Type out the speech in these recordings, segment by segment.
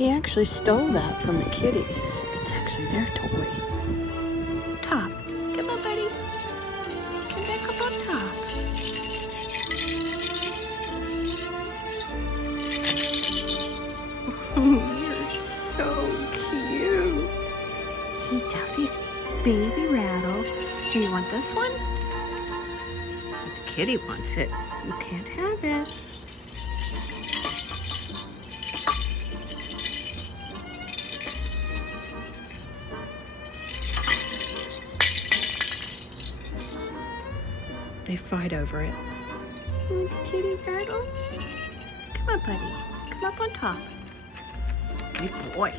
He actually stole that from the kitties. It's actually their toy. Top, come on, buddy. Come back up on top. You're so cute. He Duffy's baby Rattle. Do you want this one? If the kitty wants it, you can't have it. They fight over it. Kitty Rattle. Come on, buddy. Come up on top. Good boy.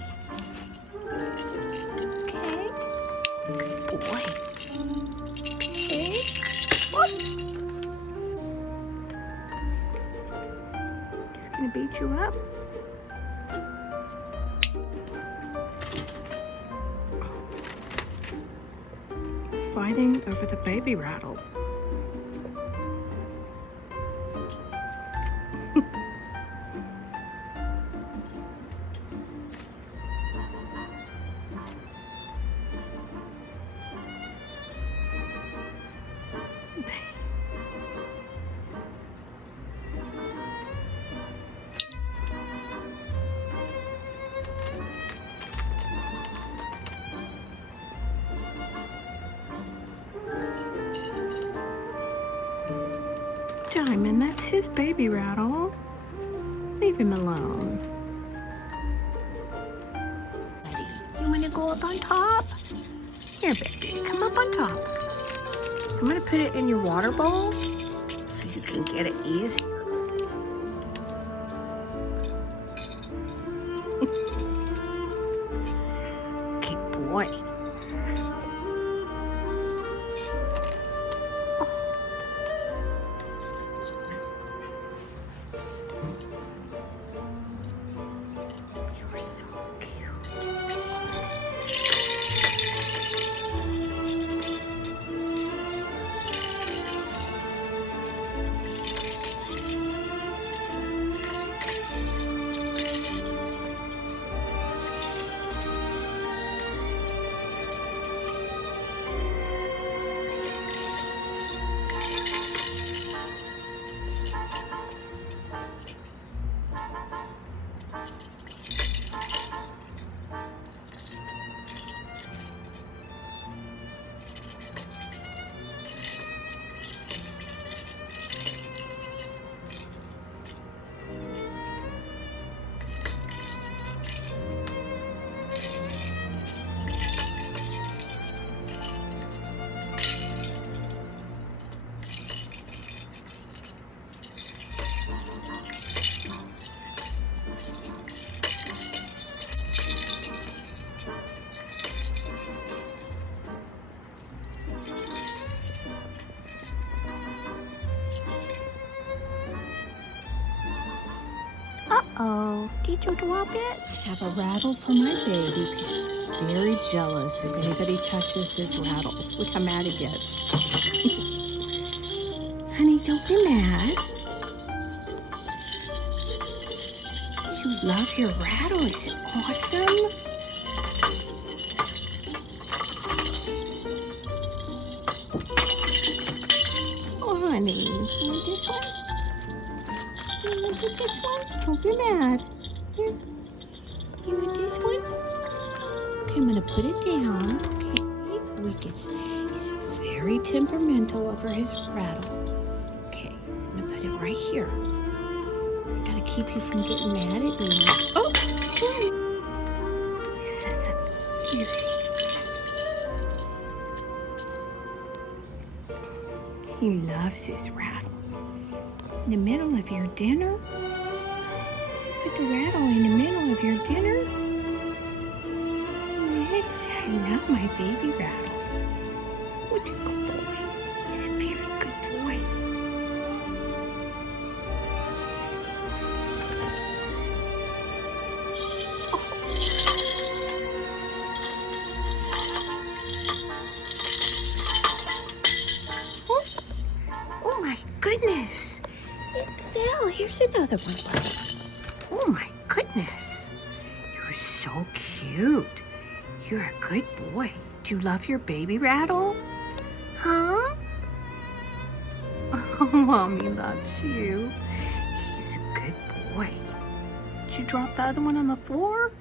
Okay. Good boy. Okay. Whoop. Just gonna beat you up. Fighting over the baby Rattle. Diamond, that's his baby Rattle. Leave him alone. Buddy, you want to go up on top? Here, baby, come up on top. I'm going to put it in your water bowl so you can get it easy. Good boy. You're so cute. Uh-oh, did you drop it? I have a rattle for my baby. He's very jealous if anybody touches his rattles. Look how mad he gets. Honey, don't be mad. You love your rattle. Is it awesome? Oh, honey, you want this one? You want this one? Don't be mad. Here. You want this one? Okay, I'm gonna put it down. Okay. He's very temperamental over his rattle. Okay, I'm gonna put it right here. I gotta keep you from getting mad at me. Oh! He says that. Here. He loves his rattle. In the middle of your dinner? Put the rattle in the middle of your dinner? Yes, I love my baby rattle. What a good boy. He's a very good boy. Oh my goodness. It fell. Here's another one. Oh my goodness. You so cute. You're a good boy. Do you love your baby, Rattle? Huh? Oh, Mommy loves you. He's a good boy. Did you drop the other one on the floor?